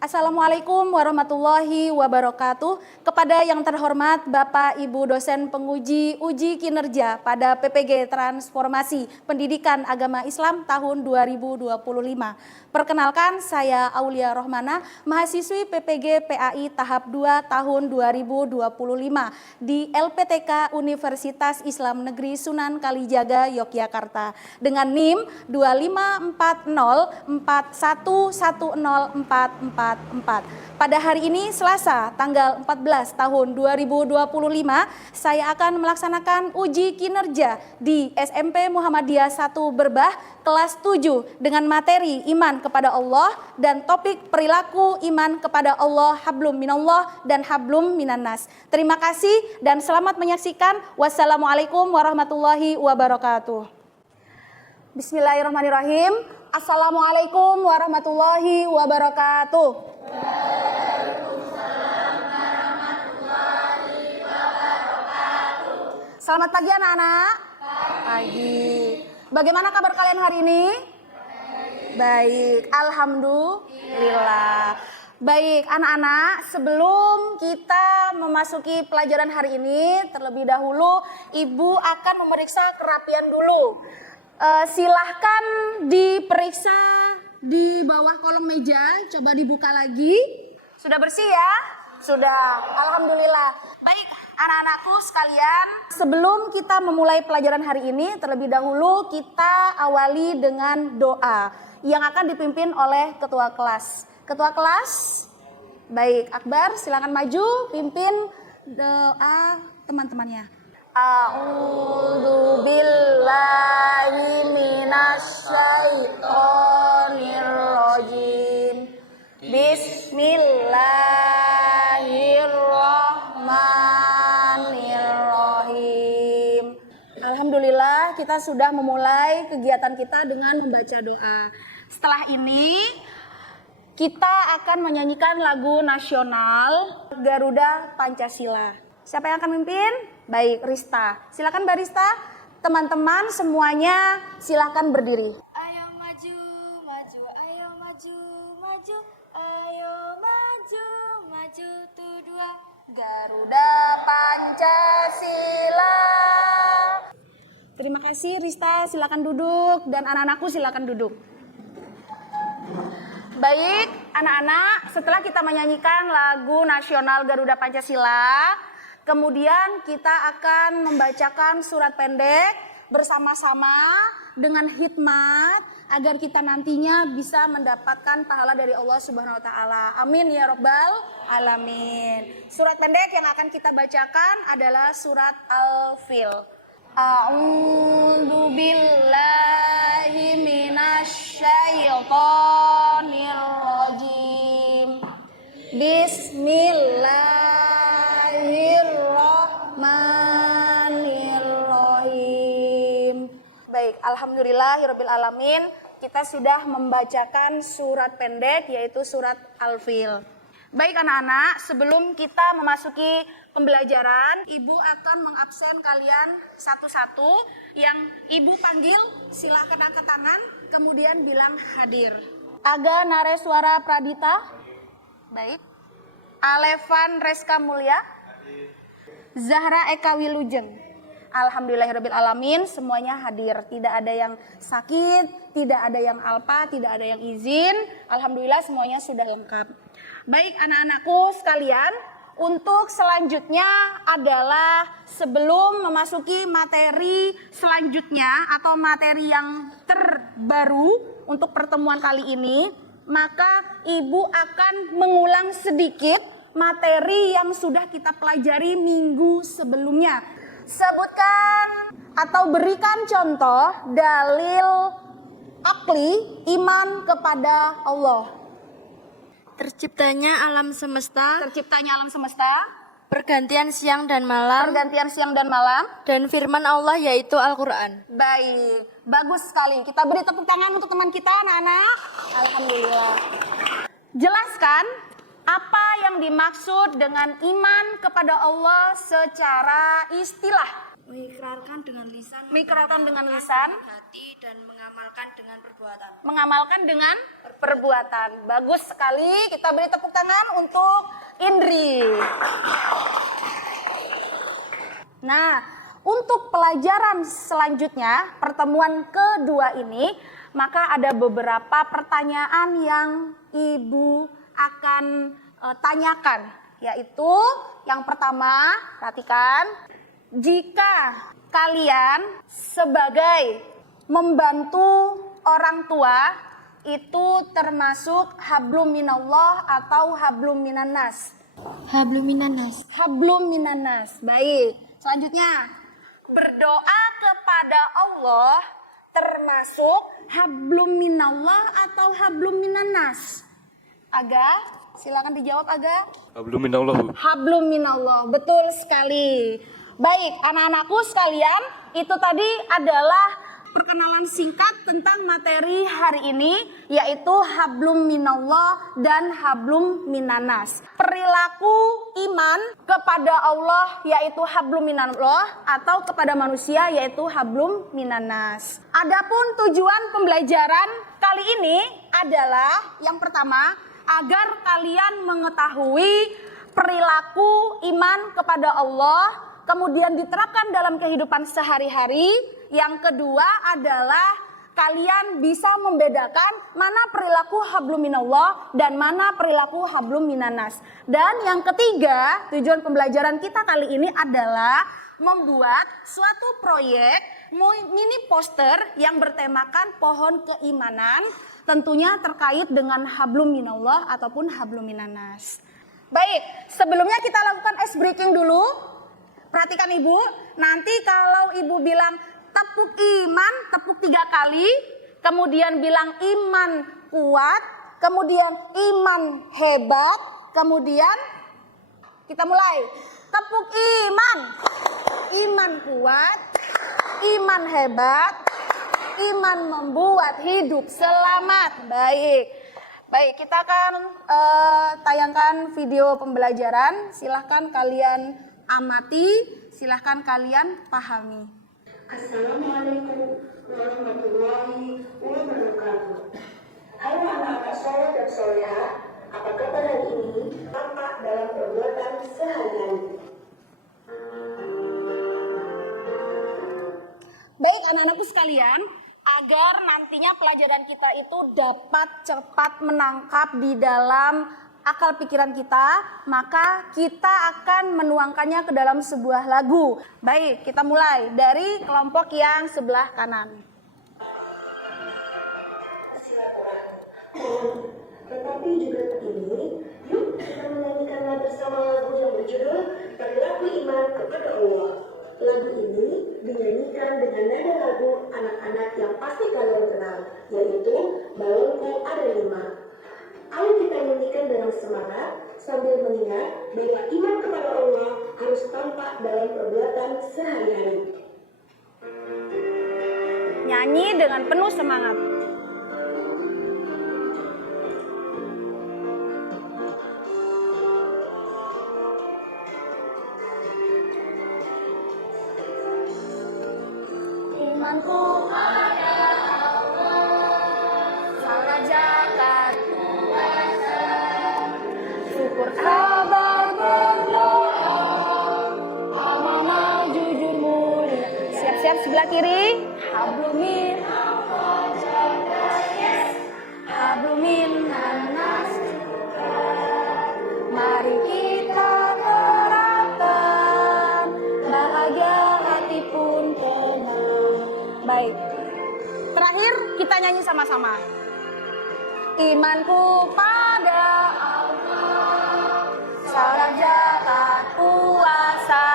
Assalamualaikum warahmatullahi wabarakatuh. Kepada yang terhormat Bapak Ibu dosen penguji uji kinerja pada PPG Transformasi Pendidikan Agama Islam tahun 2025. Perkenalkan, saya Aulia Rohmana, mahasiswi PPG PAI tahap 2 tahun 2025 di LPTK Universitas Islam Negeri Sunan Kalijaga, Yogyakarta dengan NIM 2540411044. Pada hari ini Selasa tanggal 14 tahun 2025 saya akan melaksanakan uji kinerja di SMP Muhammadiyah 1 Berbah kelas 7 dengan materi iman kepada Allah dan topik perilaku iman kepada Allah, hablum minallah dan hablum minannas. Terima kasih dan selamat menyaksikan. Wassalamualaikum warahmatullahi wabarakatuh. Bismillahirrahmanirrahim. Assalamualaikum warahmatullahi wabarakatuh. Waalaikumsalam warahmatullahi wabarakatuh. Selamat pagi anak-anak. Pagi. Bagaimana kabar kalian hari ini? Baik, alhamdulillah. Baik anak-anak, sebelum kita memasuki pelajaran hari ini, terlebih dahulu Ibu akan memeriksa kerapian dulu. Silahkan diperiksa di bawah kolom meja, coba dibuka lagi. Sudah bersih ya? Sudah, alhamdulillah. Baik anak-anakku sekalian, sebelum kita memulai pelajaran hari ini, terlebih dahulu kita awali dengan doa yang akan dipimpin oleh ketua kelas. Ketua kelas, baik Akbar, silakan maju pimpin doa teman-temannya. A'udzu billahi minasyaitonir rajim. Bismillahirrahmanirrahim. Alhamdulillah kita sudah memulai kegiatan kita dengan membaca doa. Setelah ini kita akan menyanyikan lagu nasional Garuda Pancasila. Siapa yang akan memimpin? Baik, Rista. Silakan Mbak Rista. Teman-teman semuanya silakan berdiri. Ayo maju, maju, ayo maju, maju, ayo maju, maju tuh dua. Garuda Pancasila. Terima kasih Rista, silakan duduk dan anak-anakku silakan duduk. Baik, anak-anak, setelah kita menyanyikan lagu nasional Garuda Pancasila, kemudian kita akan membacakan surat pendek bersama-sama dengan hikmat agar kita nantinya bisa mendapatkan pahala dari Allah Subhanahu wa taala. Amin ya rabbal alamin. Surat pendek yang akan kita bacakan adalah surat Al-Fil. A'udzu billahi minasyaitonir rajim. Bismillahirrahmanirrahim. Baik, alhamdulillahirabbil alamin, kita sudah membacakan surat pendek yaitu surat Al-Fil. Baik anak-anak, sebelum kita memasuki pembelajaran, Ibu akan mengabsen kalian satu-satu. Yang Ibu panggil silahkan angkat tangan, kemudian bilang hadir. Aga Nareswara Pradita. Baik. Alevan Reska Mulya. Zahra Eka Wilujeng. Alhamdulillahirabbil alamin, semuanya hadir. Tidak ada yang sakit, tidak ada yang alpa, tidak ada yang izin. Alhamdulillah semuanya sudah lengkap. Baik anak-anakku sekalian, untuk selanjutnya adalah sebelum memasuki materi selanjutnya atau materi yang terbaru untuk pertemuan kali ini, maka Ibu akan mengulang sedikit materi yang sudah kita pelajari minggu sebelumnya. Sebutkan atau berikan contoh dalil akli iman kepada Allah. Terciptanya alam semesta, Pergantian siang dan malam, dan firman Allah yaitu Al-Quran. Baik, bagus sekali. Kita beri tepuk tangan untuk teman kita anak-anak. Alhamdulillah. Jelaskan apa yang dimaksud dengan iman kepada Allah secara istilah. Mengikrarkan dengan lisan, Mengikrarkan dengan lisan, hati dan mengamalkan dengan perbuatan. Mengamalkan dengan perbuatan. Bagus sekali. Kita beri tepuk tangan untuk Indri. Nah, untuk pelajaran selanjutnya, pertemuan kedua ini, maka ada beberapa pertanyaan yang Ibu akan tanyakan. Yaitu yang pertama, perhatikan. Jika kalian sebagai membantu orang tua itu termasuk hablum minallah atau hablum minannas? Hablum minanas. Hablum minannas. Baik. Selanjutnya, berdoa kepada Allah termasuk hablum minallah atau hablum minannas? Aga, silakan dijawab Aga. Hablum minallah. Hablum minallah, betul sekali. Baik, anak-anakku sekalian, itu tadi adalah perkenalan singkat tentang materi hari ini, yaitu hablum minallah dan hablum minannas. Perilaku iman kepada Allah yaitu hablum minallah, atau kepada manusia yaitu hablum minannas. Adapun tujuan pembelajaran kali ini adalah yang pertama, agar kalian mengetahui perilaku iman kepada Allah, kemudian diterapkan dalam kehidupan sehari-hari. Yang kedua adalah kalian bisa membedakan mana perilaku hablum minallah dan mana perilaku hablum minannas. Dan yang ketiga, tujuan pembelajaran kita kali ini adalah membuat suatu proyek mini poster yang bertemakan pohon keimanan, tentunya terkait dengan hablum minallah ataupun hablum minannas. Baik, sebelumnya kita lakukan ice breaking dulu. Perhatikan Ibu, nanti kalau Ibu bilang tepuk iman, tepuk 3 kali, kemudian bilang iman kuat, kemudian iman hebat, kemudian kita mulai. Tepuk iman, iman kuat, iman hebat, iman membuat hidup selamat. Baik. Baik, kita akan tayangkan video pembelajaran. Silahkan kalian amati, silahkan kalian pahami. Assalamualaikum warahmatullahi wabarakatuh. Hai anak-anak soleh dan soleha, apa kabar hari ini? Tampak dalam perbuatan sehari-hari. Baik anak-anakku sekalian, agar nantinya pelajaran kita itu dapat cepat menangkap di dalam akal pikiran kita, maka kita akan menuangkannya ke dalam sebuah lagu. Baik, kita mulai dari kelompok yang sebelah kanan. Tetapi juga ini, yuk kita menyanyikanlah bersama lagu yang berjudul Perilaku Iman Kepada Allah. Lagu ini dinyanyikan dengan nada lagu anak-anak yang pasti kalian kenal, yaitu Balonku Ada 5. Ayo kita nyanyikan dengan semangat sambil mengingat bahwa iman kepada Allah harus tampak dalam perbuatan sehari-hari. Nyanyi dengan penuh semangat. Imanku pada Allah, salat zakat puasa, syukur sabar berdoa, amanah jujur mulia. Siap-siap sebelah kiri. Hablumin hablumin nanas, mari kita terapkan, bahagia hati pun tenang. Baik, terakhir kita nyanyi sama-sama. Imanku pada Allah, salat zakat puasa,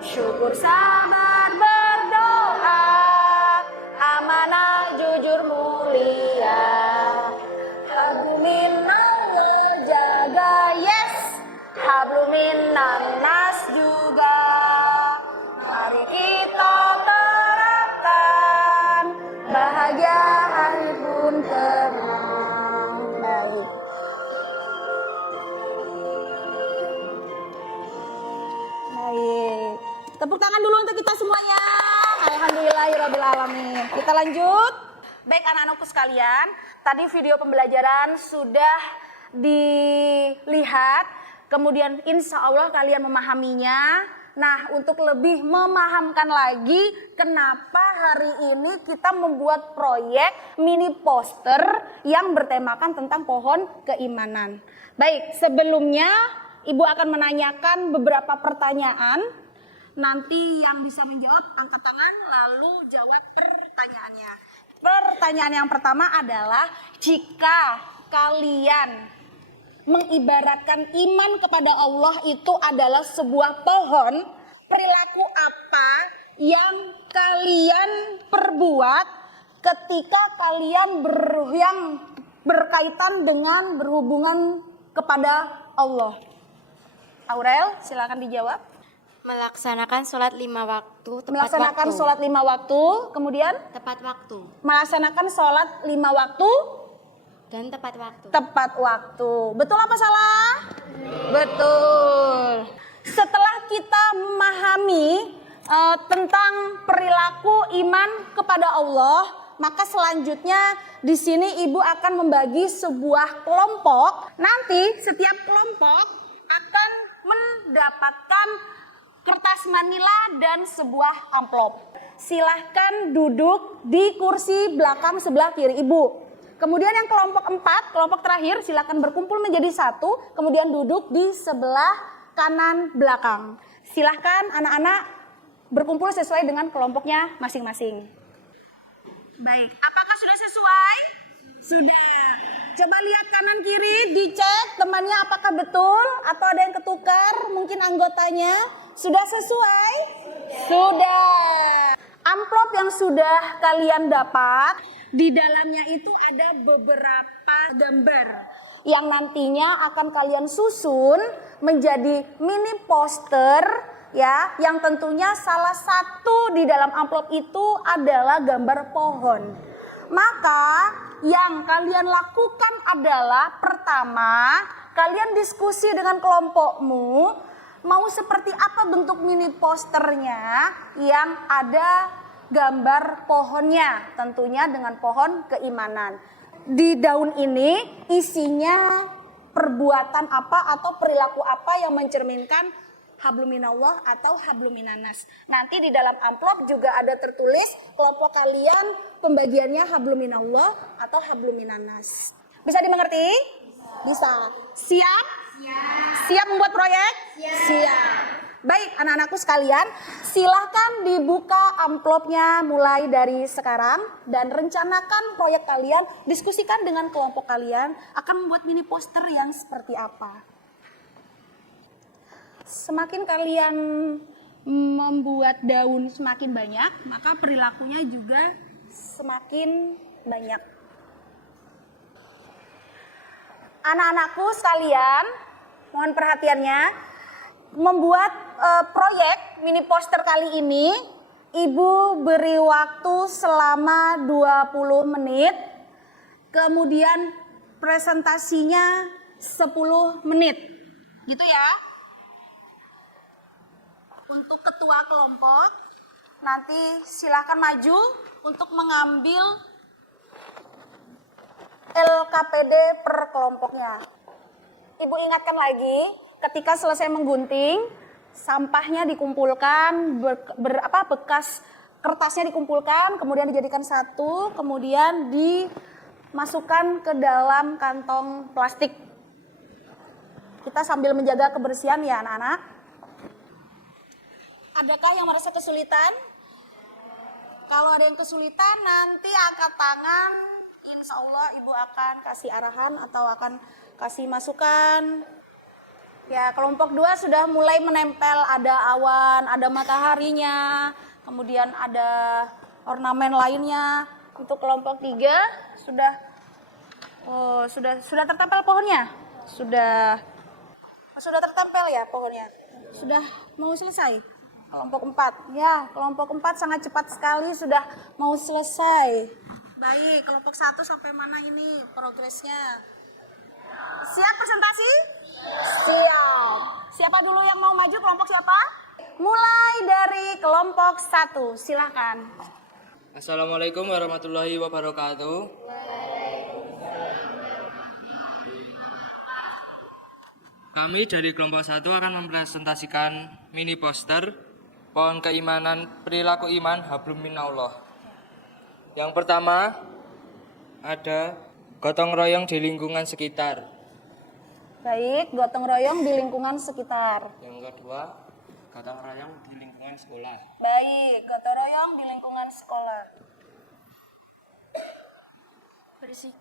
syukur sabar berdoa, amanah jujur mulia, hablumin Allah jaga, yes, hablumin nanas juga, mari kita terapkan, bahagia hari pun tenang. Baik. Baik. Tepuk tangan dulu untuk kita semuanya. Alhamdulillahirabbil alamin. Kita lanjut. Baik anak-anakku sekalian, tadi video pembelajaran sudah dilihat, kemudian insya Allah kalian memahaminya. Nah, untuk lebih memahamkan lagi kenapa hari ini kita membuat proyek mini poster yang bertemakan tentang pohon keimanan. Baik, sebelumnya Ibu akan menanyakan beberapa pertanyaan. Nanti yang bisa menjawab angkat tangan lalu jawab pertanyaannya. Pertanyaan yang pertama adalah, jika kalian mengibaratkan iman kepada Allah itu adalah sebuah pohon, perilaku apa yang kalian perbuat ketika kalian yang berkaitan dengan berhubungan kepada Allah? Aurel, silakan dijawab. Melaksanakan sholat 5 waktu tepat Melaksanakan waktu. sholat 5 waktu, kemudian Tepat waktu melaksanakan sholat 5 waktu dan tepat waktu. tepat waktu. Betul apa salah? Betul. Setelah kita memahami tentang perilaku iman kepada Allah, maka selanjutnya di sini Ibu akan membagi sebuah kelompok. Nanti setiap kelompok akan mendapatkan kertas manila dan sebuah amplop. Silahkan duduk di kursi belakang sebelah kiri Ibu. Kemudian yang kelompok 4, kelompok terakhir, silakan berkumpul menjadi satu, kemudian duduk di sebelah kanan belakang. Silahkan anak-anak berkumpul sesuai dengan kelompoknya masing-masing. Baik, apakah sudah sesuai? Sudah. Coba lihat kanan kiri, dicek temannya apakah betul atau ada yang ketukar, mungkin anggotanya. Sudah sesuai? Sudah. Amplop yang sudah kalian dapat, di dalamnya itu ada beberapa gambar yang nantinya akan kalian susun menjadi mini poster ya, yang tentunya salah satu di dalam amplop itu adalah gambar pohon. Maka yang kalian lakukan adalah, pertama, kalian diskusi dengan kelompokmu, mau seperti apa bentuk mini posternya yang ada gambar pohonnya, tentunya dengan pohon keimanan. Di daun ini isinya perbuatan apa atau perilaku apa yang mencerminkan habluminallah atau habluminanas. Nanti di dalam amplop juga ada tertulis kelompok kalian pembagiannya habluminallah atau habluminanas. Bisa dimengerti? Bisa. Siap? Siap membuat proyek? Siap. Baik anak-anakku sekalian, silahkan dibuka amplopnya mulai dari sekarang dan rencanakan proyek kalian, diskusikan dengan kelompok kalian akan membuat mini poster yang seperti apa. Semakin kalian membuat daun semakin banyak, maka perilakunya juga semakin banyak. Anak-anakku sekalian, mohon perhatiannya. Membuat proyek mini poster kali ini, Ibu beri waktu selama 20 menit, kemudian presentasinya 10 menit, gitu ya. Untuk ketua kelompok, nanti silakan maju untuk mengambil LKPD per kelompoknya. Ibu ingatkan lagi, ketika selesai menggunting, sampahnya dikumpulkan, bekas kertasnya dikumpulkan, kemudian dijadikan satu, kemudian dimasukkan ke dalam kantong plastik. Kita sambil menjaga kebersihan ya anak-anak. Adakah yang merasa kesulitan? Kalau ada yang kesulitan, nanti angkat tangan, insya Allah Ibu akan kasih arahan atau akan kasih masukan. Ya, kelompok 2 sudah mulai menempel, ada awan, ada mataharinya, kemudian ada ornamen lainnya. Untuk kelompok 3 sudah tertempel pohonnya? Sudah tertempel ya pohonnya? Sudah mau selesai? Kelompok 4. Ya, kelompok 4 sangat cepat sekali sudah mau selesai. Baik, kelompok 1 sampai mana ini progresnya? Siap presentasi? Siap. Siapa dulu yang mau maju, kelompok siapa? Mulai dari kelompok 1, silakan. Assalamualaikum warahmatullahi wabarakatuh. Kami dari kelompok 1 akan mempresentasikan mini poster Pohon Keimanan Perilaku Iman Hablum Minallah. Yang pertama ada gotong royong di lingkungan sekitar. Baik, gotong royong di lingkungan sekitar. Yang kedua, gotong royong di lingkungan sekolah. Baik, gotong royong di lingkungan sekolah.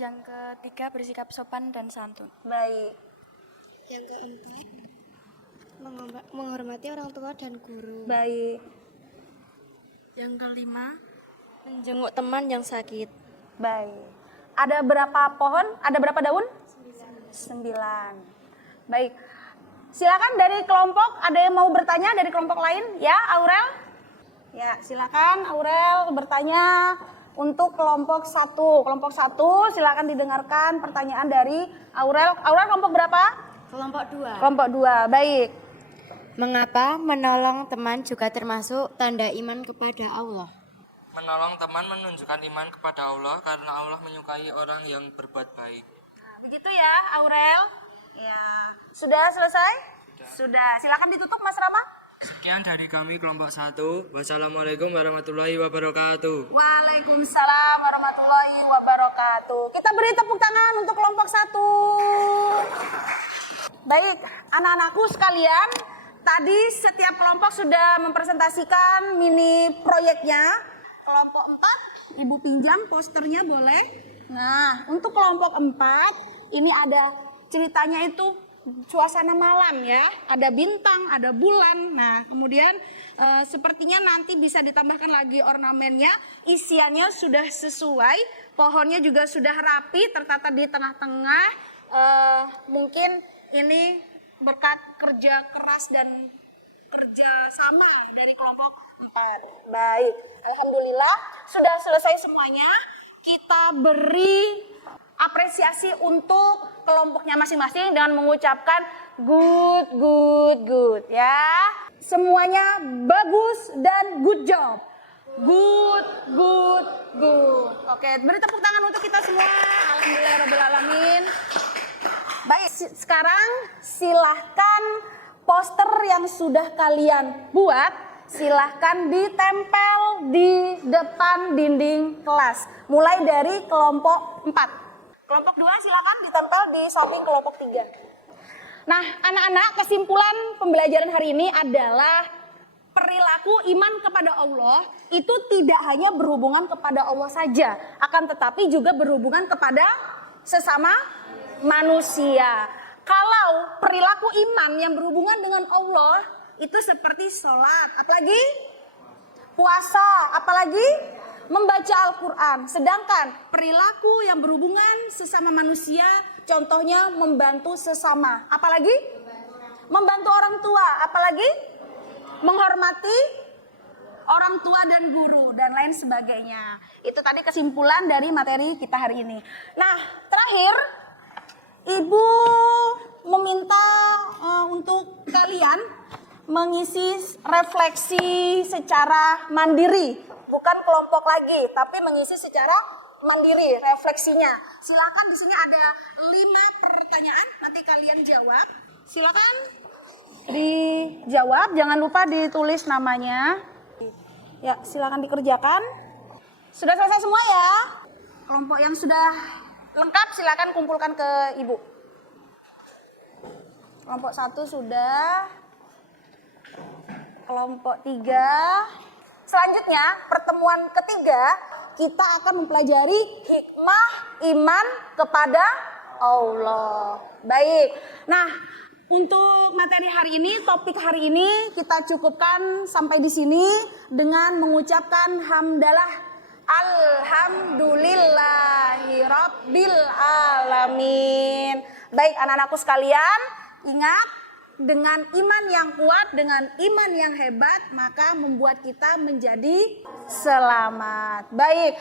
Yang ketiga, bersikap sopan dan santun. Baik. Yang keempat, menghormati orang tua dan guru. Baik. Yang kelima, menjenguk teman yang sakit. Baik. Ada berapa pohon? Ada berapa daun? 9. Baik. Silakan dari kelompok, ada yang mau bertanya dari kelompok lain? Ya, Aurel? Ya, silakan Aurel bertanya untuk kelompok 1. Kelompok 1 silakan didengarkan pertanyaan dari Aurel. Aurel kelompok berapa? Kelompok 2. Kelompok 2. Baik. Mengapa menolong teman juga termasuk tanda iman kepada Allah? Menolong teman menunjukkan iman kepada Allah karena Allah menyukai orang yang berbuat baik. Nah, begitu ya, Aurel. Ya, sudah selesai? Sudah. Silakan ditutup, Mas Rama. Sekian dari kami kelompok 1. Wassalamualaikum warahmatullahi wabarakatuh. Waalaikumsalam warahmatullahi wabarakatuh. Kita beri tepuk tangan untuk kelompok 1. Baik, anak-anakku sekalian, tadi setiap kelompok sudah mempresentasikan mini proyeknya. Kelompok 4, Ibu pinjam posternya boleh. Nah, untuk kelompok 4, ini ada ceritanya itu suasana malam ya. Ada bintang, ada bulan. Nah, kemudian sepertinya nanti bisa ditambahkan lagi ornamennya. Isiannya sudah sesuai, pohonnya juga sudah rapi, tertata di tengah-tengah. Mungkin ini berkat kerja keras dan kerja sama dari kelompok 4. Baik, alhamdulillah sudah selesai semuanya. Kita beri apresiasi untuk kelompoknya masing-masing dengan mengucapkan good ya. Semuanya bagus dan good job. Good. Oke, beri tepuk tangan untuk kita semua. Alhamdulillahirrahmanirrahim. Baik, sekarang silahkan poster yang sudah kalian buat, silahkan ditempel di depan dinding kelas. Mulai dari kelompok 4. Kelompok 2 silahkan ditempel di samping kelompok 3. Nah, anak-anak, kesimpulan pembelajaran hari ini adalah perilaku iman kepada Allah itu tidak hanya berhubungan kepada Allah saja, akan tetapi juga berhubungan kepada sesama manusia. Kalau perilaku iman yang berhubungan dengan Allah itu seperti sholat, apalagi puasa, apalagi membaca Al-Quran. Sedangkan perilaku yang berhubungan sesama manusia, contohnya membantu sesama, apalagi membantu orang tua, apalagi menghormati orang tua dan guru dan lain sebagainya. Itu tadi kesimpulan dari materi kita hari ini. Nah, terakhir Ibu meminta untuk kalian mengisi refleksi secara mandiri, bukan kelompok lagi, tapi mengisi secara mandiri refleksinya. Silakan, di sini ada 5 pertanyaan, nanti kalian jawab. Silakan dijawab, jangan lupa ditulis namanya. Ya, silakan dikerjakan. Sudah selesai semua ya? Kelompok yang sudah lengkap silakan kumpulkan ke Ibu. Kelompok 1 sudah. Kelompok 3. Selanjutnya, pertemuan ketiga, kita akan mempelajari hikmah iman kepada Allah. Baik. Nah, untuk materi hari ini, topik hari ini kita cukupkan sampai di sini dengan mengucapkan hamdalah. Alhamdulillahi Rabbil Alamin. Baik anak-anakku sekalian, ingat, dengan iman yang kuat, dengan iman yang hebat, maka membuat kita menjadi selamat. Baik,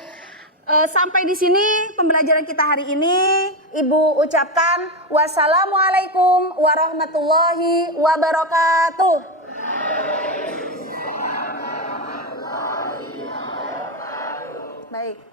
sampai di sini pembelajaran kita hari ini. Ibu ucapkan wassalamualaikum warahmatullahi wabarakatuh. Baik.